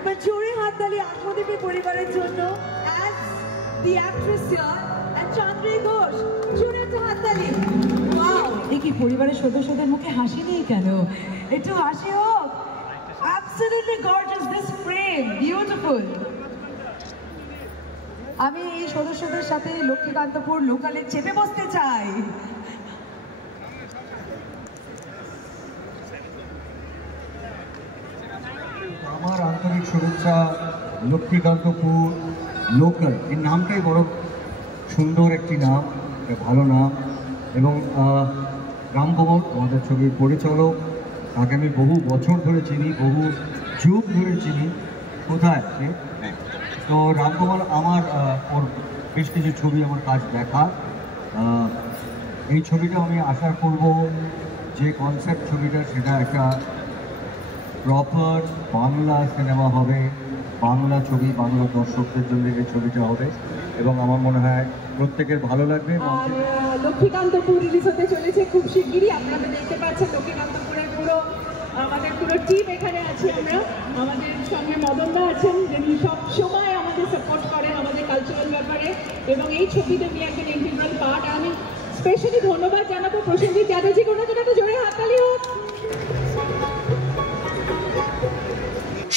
একবার জোরে হাততালি আত্মদীপের পরিবারের জন্য as the actress here and চান্দ্রী Ghosh, জোরে একটা হাততালি। ওয়াও, দেখি পরিবারের সদস্যদের মুখে হাসি নেই কেন? একটু হাসি হোক। Absolutely gorgeous, this frame, beautiful. আমি এই সদস্যদের সাথে লক্ষ্মীকান্তপুর লোকালে চেপে বসতে চাই। আমার আন্তরিক শুভেচ্ছা। লক্ষ্মীকান্তপুর লোকাল, এই নামটাই বড় সুন্দর একটি নাম, ভালো নাম। এবং রামকমল আমাদের ছবির পরিচালক, তাকে আমি বহু বছর ধরে চিনি, বহু যুগ ধরে চিনি। কোথায় তো রামকমল আমার ওর বেশ কিছু ছবি আমার কাজ দেখা। এই ছবিটা আমি আশা করব যে কনসেপ্ট ছবিটা সেটা একটা প্রপার বাংলা সিনেমা হবে, বাংলা ছবি, বাংলা দর্শকদের জন্য এই ছবিটা হবে এবং আমার মনে হয় প্রত্যেকের ভালো লাগবে। লক্ষ্মীকান্তপুর রিলিজ হতে চলেছে খুব শিগগিরই। আপনারা দেখতে পাচ্ছেন লক্ষ্মীকান্তপুরের আমাদের পুরো টিম এখানে আছি আমরা। আমাদের সঙ্গে মদনদা আছেন, যিনি সব সময় আমাদের সাপোর্ট করেন আমাদের কালচারাল ব্যাপারে, এবং এই ছবিতে উনি একজন ইন্টিগ্রাল পার্ট। আমি স্পেশালি ধন্যবাদ জানাবো প্রসেনজিৎ চ্যাটার্জি, কোনো জন্য একটা জোরে হাততালি হোক।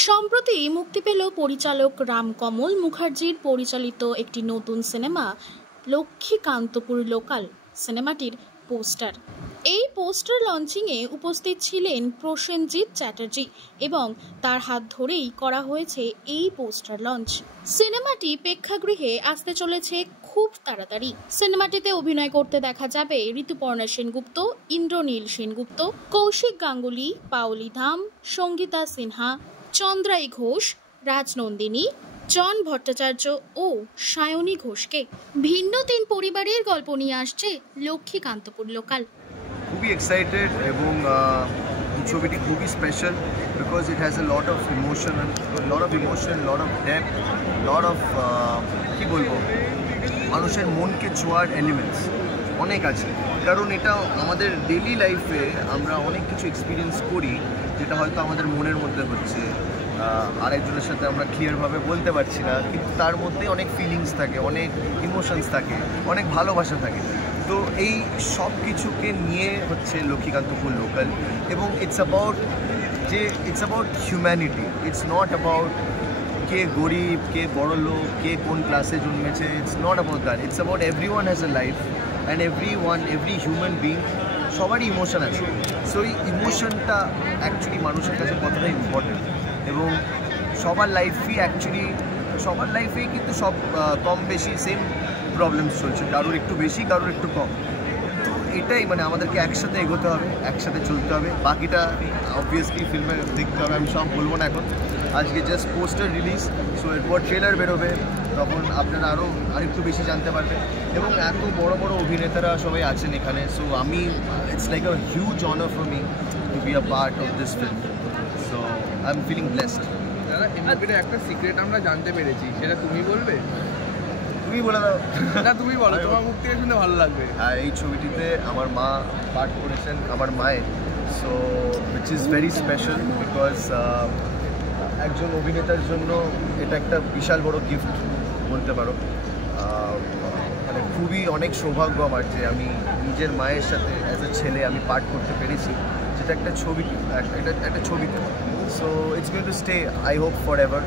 সম্প্রতি মুক্তি পেল পরিচালক রামকমল মুখার্জির পরিচালিত একটি নতুন সিনেমা লক্ষ্মীকান্তপুর লোকাল। সিনেমাটির পোস্টার, এই পোস্টার লঞ্চিংয়ে উপস্থিত ছিলেন প্রসেনজিৎ চ্যাটার্জি এবং তার হাত ধরেই করা হয়েছে এই পোস্টার লঞ্চ। সিনেমাটি প্রেক্ষাগৃহে আসতে চলেছে খুব তাড়াতাড়ি। সিনেমাটিতে অভিনয় করতে দেখা যাবে ঋতুপর্ণা সেনগুপ্ত, ইন্দ্রনীল সেনগুপ্ত, কৌশিক গাঙ্গুলি, পাওলি ধাম, সঙ্গীতা সিনহা, চন্দ্রাই ঘোষ, রাজনন্দিনী, জন ভট্টাচার্য ও সায়নী ঘোষকে। ভিন্ন তিন পরিবারের গল্প নিয়ে আসছে লক্ষ্মীকান্তপুর লোকাল। খুবই এক্সাইটেড এবং ছবিটি খুবই special because it has a lot of emotion, lot of depth, lot of কী বলবো, মানুষের মনকে ছোঁয়ার এলিমেন্টস অনেক আছে। কারণ এটা আমাদের ডেইলি লাইফে আমরা অনেক কিছু এক্সপিরিয়েন্স করি যেটা হয়তো আমাদের মনের মধ্যে হচ্ছে, আরেকজনের সাথে আমরা ক্লিয়ারভাবে বলতে পারছি না, কিন্তু তার মধ্যে অনেক ফিলিংস থাকে, অনেক ইমোশনস থাকে, অনেক ভালোবাসা থাকে। তো এই সব কিছুকে নিয়ে হচ্ছে লক্ষ্মীকান্তপুর লোকাল এবং it's about humanity. It's not about কে গরিব, কে বড় লোক, কে কোন ক্লাসে জন্মেছে। It's not about that. It's about everyone has a life and every human being সবারই ইমোশন আছে। সো এই ইমোশনটা অ্যাকচুয়ালি মানুষের কাছে কতটা ইম্পর্টেন্ট এবং সবার লাইফেই কিন্তু সব কম বেশি সেম প্রবলেমস চলছে, কারোর একটু বেশি, কারোর একটু কম। তো এটাই মানে আমাদেরকে একসাথে এগোতে হবে, একসাথে চলতে হবে। বাকিটা অবভিয়াসলি ফিল্মে দেখতে হবে, আমি সব বলবো না এখন। আজকে জাস্ট পোস্টার রিলিজ, সো এরপর ট্রেলার বেরোবে, তখন আপনারা আরেকটু বেশি জানতে পারবেন। এবং এত বড় বড় অভিনেতারা সবাই আছেন এখানে, সো আমি it's like a huge honour for me to be a part of this film. So I am feeling blessed. দাদা, এই মুভিতে একটা সিক্রেট আমরা জানতে পেরেছি, সেটা তুমি বলবে? তুমি বলে দাও না, তুমি বলো, তোমার মুখ থেকে শুনে ভালো লাগবে। হ্যাঁ, এই ছবিটিতে আমার মা পার্ট করেছেন, আমার মায়ের। So which is very special because একজন অভিনেতার জন্য এটা একটা বিশাল বড় গিফট বলতে পারো। মানে খুবই অনেক সৌভাগ্য আমার যে আমি নিজের মায়ের সাথে অ্যাজ এ ছেলে আমি পার্ট করতে পেরেছি, যেটা একটা ছবিতে। So it's going to stay, I hope, forever.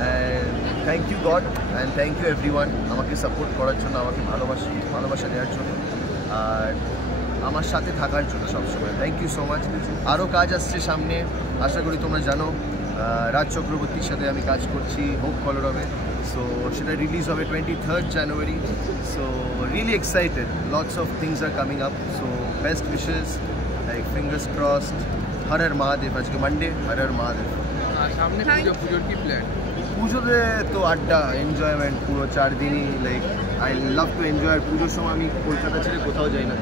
And thank you God and thank you everyone আমাকে সাপোর্ট করার জন্য, আমাকে ভালোবাসা দেওয়ার জন্য, আর আমার সাথে থাকার জন্য সবসময়। Thank you so much. আরও কাজ আসছে সামনে, আশা করি তোমরা জানো। রাজ চক্রবর্তীর সাথে আমি কাজ করছি হোপ কলরবে, সো সেটা রিলিজ হবে 23rd January। So really excited, lots of things are coming up. So best wishes, like fingers crossed. Har Har Mahadev. আজকে মানডে, হর হর মহাদেব। সামনে পুজোর কি প্ল্যান? পুজোতে তো আড্ডা, এনজয়মেন্ট পুরো 4 দিনই। Like I love to enjoy. পুজোর সময় আমি কলকাতা ছেড়ে কোথাও যাই না,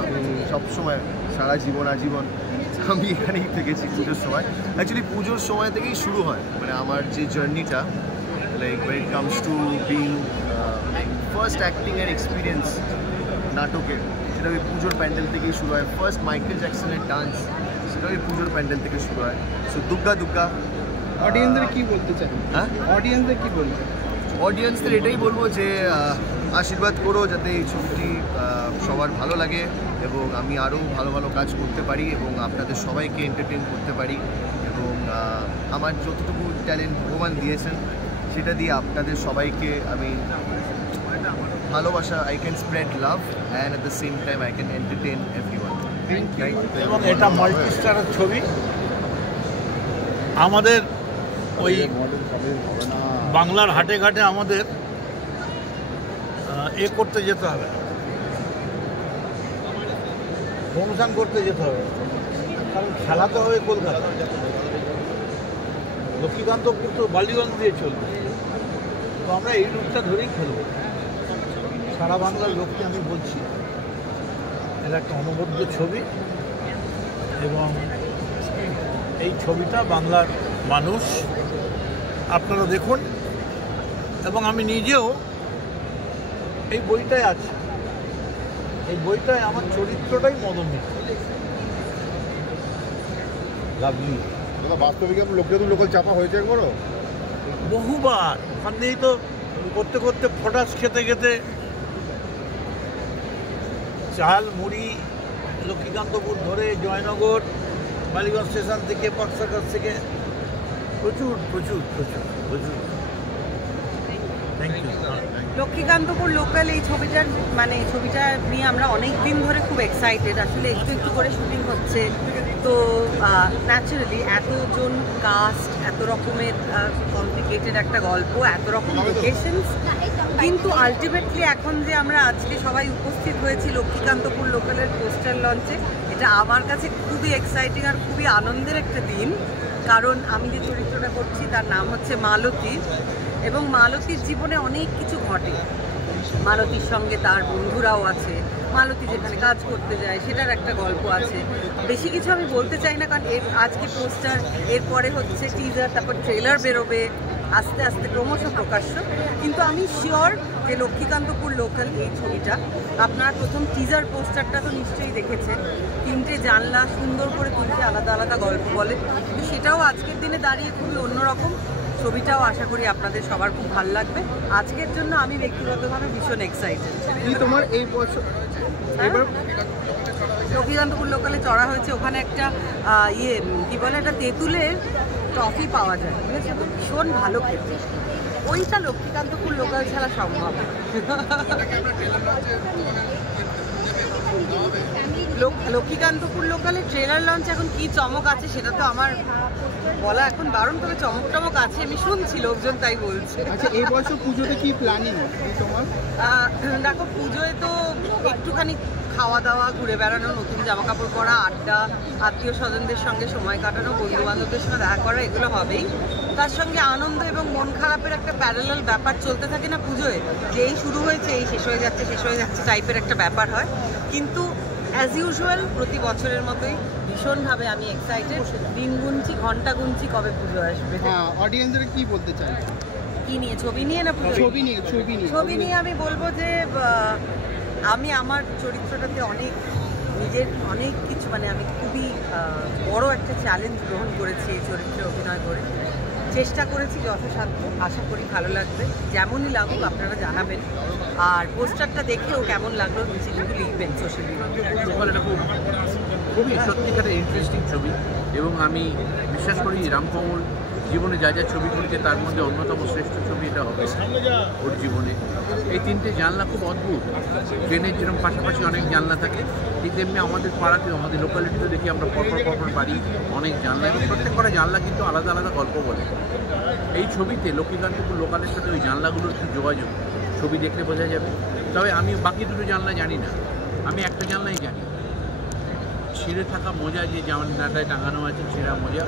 আমি সবসময় সারা আজীবন আমি এখানেই থেকেছি পুজোর সময়। অ্যাকচুয়ালি পুজোর সময় থেকেই শুরু হয় মানে আমার যে জার্নিটা, like when it comes to being first অ্যাক্টিংয়ের এক্সপিরিয়েন্স নাটকের, সেটা ওই পুজোর প্যান্ডেল থেকেই শুরু হয়। ফার্স্ট মাইকেল জ্যাকসনের ডান্স, সেটা ওই পুজোর প্যান্ডেল থেকে শুরু হয়। সো দুগ্গা অডিয়েন্সদের কি বলতে চান? হ্যাঁ, অডিয়েন্সদের কি বলতে? অডিয়েন্সদের এটাই বলবো যে আশীর্বাদ করো যাতে এই ছবিটি সবার ভালো লাগে এবং আমি আরও ভালো ভালো কাজ করতে পারি এবং আপনাদের সবাইকে এন্টারটেন করতে পারি এবং আমার যতটুকু ট্যালেন্ট ভগবান দিয়েছেন সেটা দিয়ে আপনাদের সবাইকে আমি ভালোবাসা, I can spread love and at the same time I can entertain everyone. এবং এটা মাল্টি স্টারের ছবি। আমাদের ওই বাংলার হাটে ঘাটে আমাদের করতে যেতে হবে, অনুষ্ঠান করতে যেতে হবে, কারণ খেলা তো হবে কলকাতা। লক্ষ্মীকান্তপুর তো বালিগঞ্জ দিয়ে চলবে, তো আমরা এই রূপটা ধরেই খেলব। সারা বাংলার লোককে আমি বলছি এটা একটা অনবদ্য ছবি এবং এই ছবিটা বাংলার মানুষ আপনারা দেখুন। এবং আমি নিজেও এই বইটায় আছি, এই বইটায় আমার চরিত্রটাই মদন মিত্র। লাভলি বাস্তবিক লোকাল চাপা হয়েছে একবারও বহুবার, ওখান দিয়েই তো করতে করতে ফটাস খেতে খেতে চাল মুড়ি লক্ষ্মীকান্তপুর ধরে জয়নগর, বালিগঞ্জ স্টেশন থেকে পাকসাকার থেকে প্রচুর প্রচুর প্রচুর প্রচুর। Thank you. লক্ষ্মীকান্তপুর লোকাল এই ছবিটার ছবিটা নিয়ে আমরা অনেক দিন ধরে খুব এক্সাইটেড। আসলে একটু একটু করে শুটিং হচ্ছে, তো ন্যাচারালি এতজন কাস্ট, এত রকমের কমপ্লিকেটেড একটা গল্প, এত রকম লোকেশনস, কিন্তু আলটিমেটলি এখন যে আমরা আজকে সবাই উপস্থিত হয়েছি লক্ষ্মীকান্তপুর লোকালের পোস্টার লঞ্চে, এটা আমার কাছে খুবই এক্সাইটিং আর খুবই আনন্দের একটা দিন। কারণ আমি যে চরিত্রটা করছি তার নাম হচ্ছে মালতী, এবং মালতীর জীবনে অনেক কিছু ঘটে। মালতীর সঙ্গে তার বন্ধুরাও আছে, মালতী যেখানে কাজ করতে যায় সেটার একটা গল্প আছে। বেশি কিছু আমি বলতে চাই না, কারণ আজকে পোস্টার, এরপরে হচ্ছে টিজার, তারপর ট্রেলার বেরোবে, আস্তে আস্তে ক্রমশ প্রকাশ্য। কিন্তু আমি শিওর যে লক্ষ্মীকান্তপুর লোকাল এই ছবিটা, আপনারা প্রথম টিজার পোস্টারটা তো নিশ্চয়ই দেখেছেন, 3টে জানলা সুন্দর করে 3টে আলাদা আলাদা গল্প বলে, কিন্তু সেটাও আজকের দিনে দাঁড়িয়ে খুবই অন্যরকম। ছবিটাও আশা করি আপনাদের সবার খুব ভালো লাগবে। আজকের জন্য আমি ব্যক্তিগতভাবে ভীষণ এক্সাইটেড। তোমার এই বছর লক্ষ্মীকান্তপুর লোকালে চড়া হয়েছে, ওখানে একটা কি বলে, একটা তেঁতুলের ট্রফি পাওয়া যায়, ঠিক আছে, ভীষণ ভালো খেতে। ওইটা লক্ষ্মীকান্তপুর লোকাল ছাড়া সম্ভব। লক্ষ্মীকান্তপুর লোকালে ট্রেলার লঞ্চ এখন কি চমক আছে সেটা তো আমার বলা এখন বারণ, তবে চমক টমক আছে আমি শুনছি লোকজন তাই বলছে। আচ্ছা, এই বছর পুজোতে কি প্ল্যানিং তোমার? দেখো, পুজোয় তো একটুখানি খাওয়া দাওয়া, ঘুরে বেড়ানো, নতুন জামা কাপড় পরা, আড্ডা, আত্মীয় স্বজনদের সঙ্গে সময় কাটানো, বন্ধু বান্ধবদের সঙ্গে দেখা করা, এগুলো হবেই। তার সঙ্গে আনন্দ এবং মন খারাপের একটা প্যারালাল ব্যাপার চলতে থাকে না পুজোয়, যে এই শুরু হয়েছে এই শেষ হয়ে যাচ্ছে, শেষ হয়ে যাচ্ছে টাইপের একটা ব্যাপার হয়। কিন্তু অ্যাজ ইউজুয়াল প্রতি বছরের মতোই ভীষণভাবে আমি এক্সাইটেড, দিন গুনছি, ঘন্টা গুনছি কবে পুজো আসবে। হ্যাঁ, অডিয়েন্সদের কি বলতে চাই? কি নিয়ে? ছবি নিয়ে না পুজো? ছবি নিয়ে আমি বলবো যে আমি আমার চরিত্রটাতে অনেক কিছু আমি খুবই বড় একটা চ্যালেঞ্জ গ্রহণ করেছি এই চরিত্রে অভিনয় করে। চেষ্টা করেছি যথাসাধ্য, আশা করি ভালো লাগবে। যেমনই লাগুক আপনারা জানাবেন, আর পোস্টারটা দেখেও কেমন লাগলো নিচে কিন্তু লিখবেন সোশ্যাল মিডিয়ায়। খুবই সত্যিকারের ইন্টারেস্টিং ছবি, এবং আমি বিশ্বাস করি রামকমল জীবনে যা যা ছবি করেছে তার মধ্যে অন্যতম শ্রেষ্ঠ ছবি এটা হবে ওর জীবনে। এই 3টে জানলা খুব অদ্ভুত। ট্রেনের যেরকম পাশাপাশি অনেক জানলা থাকে, ঠিক তেমনি আমাদের পাড়াতেও, আমাদের লোকালিটিতে দেখি আমরা পরপর বাড়ি, অনেক জানলা, এবং প্রত্যেক কটা জানলা কিন্তু আলাদা আলাদা গল্প বলে। এই ছবিতে লক্ষ্মীকান্তপুর লোকালের সাথে ওই জানলাগুলোর কি যোগাযোগ ছবি দেখলে বোঝা যাবে। তবে আমি বাকি দুটো জানলা জানি না, আমি একটা জানলাই জানি, ছিঁড়ে থাকা মোজা যে জানলাটায় টাঙানো আছে, ছেঁড়া মোজা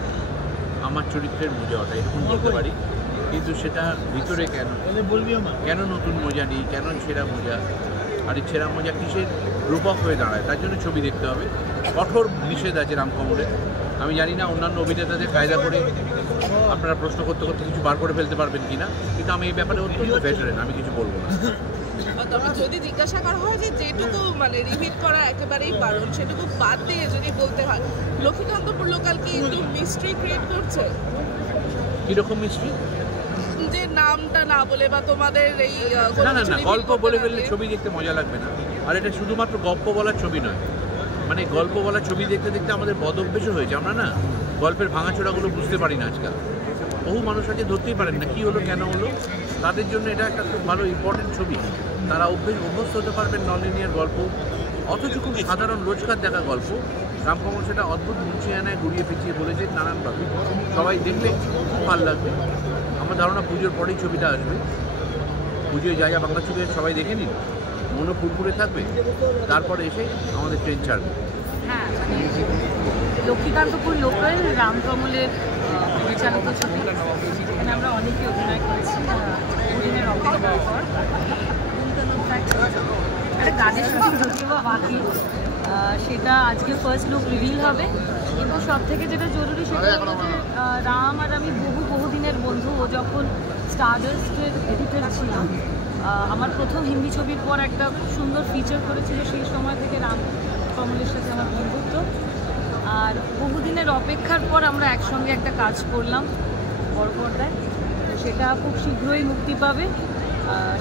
আমার চরিত্রের মোজা, ওটা এরকম বলতে পারি। কিন্তু সেটা ভিতরে কেন নতুন মোজা নেই, কেন ছেঁড়া মোজা, আর এই ছেঁড়া মোজা কিসের রূপক হয়ে দাঁড়ায়, তার জন্য ছবি দেখতে হবে। কঠোর নিষেধ আছে রামকমলের। আমি জানি না অন্যান্য অভিনেতাদের কায়দা করে আপনারা প্রশ্ন করতে করতে কিছু বার করে ফেলতে পারবেন কিনা, কিন্তু আমি এই ব্যাপারে অত্যন্ত ভেটারেন, আমি কিছু বলবো না। তবে যদি জিজ্ঞাসা করা হয় যে যেটুকু রিভিল করা একেবারেই বারণ, সেটুকু বাদ দিয়ে যদি বলতে হয়, লক্ষ্মীকান্তপুর লোকাল কি একটু মিস্ট্রি ক্রিয়েট করছে? কীরকম মিস্ট্রি? যে নামটা না বলে বা তোমাদের এই না না না, গল্প বলে ফেললে ছবি দেখতে মজা লাগবে না। আর এটা শুধুমাত্র গল্প বলার ছবি নয়, মানে গল্প বলার ছবি দেখতে দেখতে আমাদের বদভ্যাসও হয়েছে। আমরা না গল্পের ভাঙাচোরাগুলো বুঝতে পারি না আজকাল। বহু মানুষ আছে ধরতেই পারেন না কী হলো কেন হলো, তাদের জন্য এটা একটা খুব ভালো ইম্পর্টেন্ট ছবি। তারা অভ্যস্ত হতে পারবেন ননলিনিয়ার গল্প, অথচ খুব সাধারণ রোজকার দেখা গল্প। রামকমল সেটা অদ্ভুত মুছিয়ে আনায় ঘুরিয়ে পেঁচিয়ে বলেছে নানানভাবে। সবাই দেখলে খুব ভালো লাগবে। আমার ধারণা পুজোর পরেই ছবিটা আসবে। পুজোয় যা যা বাংলা ছবি সবাই দেখে নিন, মনও ফুরফুরে থাকবে, তারপরে এসে আমাদের ট্রেন ছাড়বে। হ্যাঁ, মানে লক্ষ্মীকান্তপুর লোকাল রামকমলের পরিচালিত ছবি। এখানে আমরা অনেকে অভিনয় করেছি দিনের অপেক্ষার পর। একটা গানের শুটিং যদিও বা বাকি, সেটা আজকে ফার্স্ট লুক রিভিল হবে। কিন্তু সব থেকে যেটা জরুরি সেটা হলো যে রাম আর আমি বহুদিনের বন্ধু। ও যখন স্টারডাস্টের এডিটর ছিল, আমার প্রথম হিন্দি ছবির পর একটা খুব সুন্দর ফিচার করেছিল। সেই সময় থেকে রাম কমলের সাথে আমার বন্ধুত্ব। আর বহুদিনের অপেক্ষার পর আমরা একসঙ্গে একটা কাজ করলাম বড় পর্দায়। সেটা খুব শীঘ্রই মুক্তি পাবে।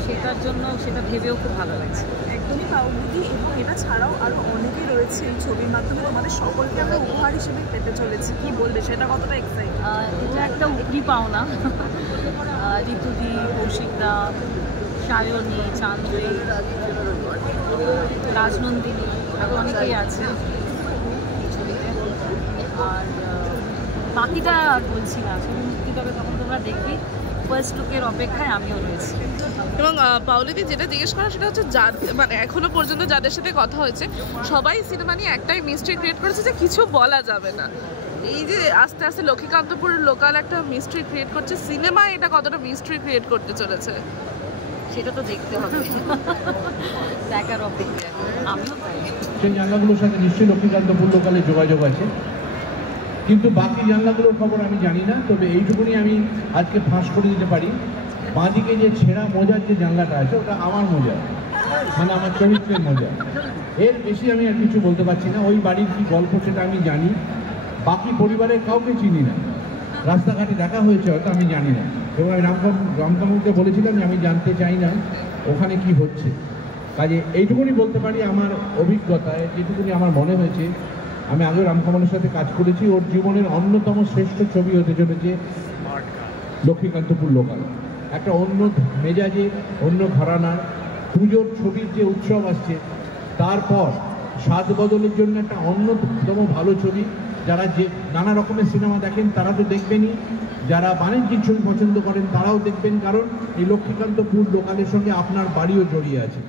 সেটার জন্য সেটা ভেবেও খুব ভালো লাগছে। একদমই পাওবুদি, এবং এটা ছাড়াও আরও অনেকেই রয়েছে এই ছবির মাধ্যমে তোমাদের সকলকে আমরা উপহার হিসেবে পেতে চলেছি। কি বলবে, সেটা কতটা এক্সাইটেড? এটা একটা উপরি পাওনা। ঋতুদি, কৌশিকদা, সায়নী, চান্দ্রী, রাজনন্দিনী, আরও অনেকেই আছে এই ছবিতে। আর বাকিটা আর বলছি না, ছবি মুক্তি পাবে তখন তোমরা দেখবি। ফার্স্ট লুকের অপেক্ষায় আমিও রয়েছি। এবং পাওলিদি যেটা জিজ্ঞেস করা সেটা হচ্ছে মানে এখনো পর্যন্ত যাদের সাথে কথা হয়েছে সবাই সিনেমা নিয়ে একটাই মিস্ট্রি ক্রিয়েট করেছে যে কিছু বলা যাবে না। এই যে আস্তে আস্তে লক্ষ্মীকান্তপুর লোকাল একটা মিস্ট্রি ক্রিয়েট করছে, সিনেমা এটা কতটা মিস্ট্রি ক্রিয়েট করতে চলেছে সেটা তো দেখতে হবে, দেখার অপেক্ষা। আমিও তাই। সেই জানলাগুলোর সাথে নিশ্চয়ই লক্ষ্মীকান্তপুর লোকালে যোগাযোগ আছে, কিন্তু বাকি জানলাগুলোর খবর আমি জানি না। তবে এইটুকুনি আমি আজকে ফাঁস করে দিতে পারি, বাঁদিকে যে ছেঁড়া মোজার যে জানলাটা আছে ওটা আমার মোজা, মানে আমার চরিত্রের মোজা। এর বেশি আমি আর কিছু বলতে পারছি না। ওই বাড়ির কী গল্প সেটা আমি জানি, বাকি পরিবারের কাউকে চিনি না। রাস্তাঘাটে দেখা হয়েছে হয়তো, আমি জানি না। এবং আমি রামকমলকে বলেছিলাম যে আমি জানতে চাই না ওখানে কি হচ্ছে। কাজে এইটুকুনি বলতে পারি আমার অভিজ্ঞতায়, যেটুকুনি আমার মনে হয়েছে। আমি আগেও রামকমলের সাথে কাজ করেছি। ওর জীবনের অন্যতম শ্রেষ্ঠ ছবি হতে চলেছে লক্ষ্মীকান্তপুর লোকাল। একটা অন্য মেজাজে, অন্য ঘরানার পুজোর ছবির যে উৎসব আসছে, তারপর স্বাদ বদলের জন্য একটা অন্যতম ভালো ছবি। যারা যে নানা রকমের সিনেমা দেখেন তারা তো দেখবেনই, যারা বাণিজ্যিক ছবি পছন্দ করেন তারাও দেখবেন, কারণ এই লক্ষ্মীকান্তপুর লোকালের সঙ্গে আপনার বাড়িও জড়িয়ে আছে।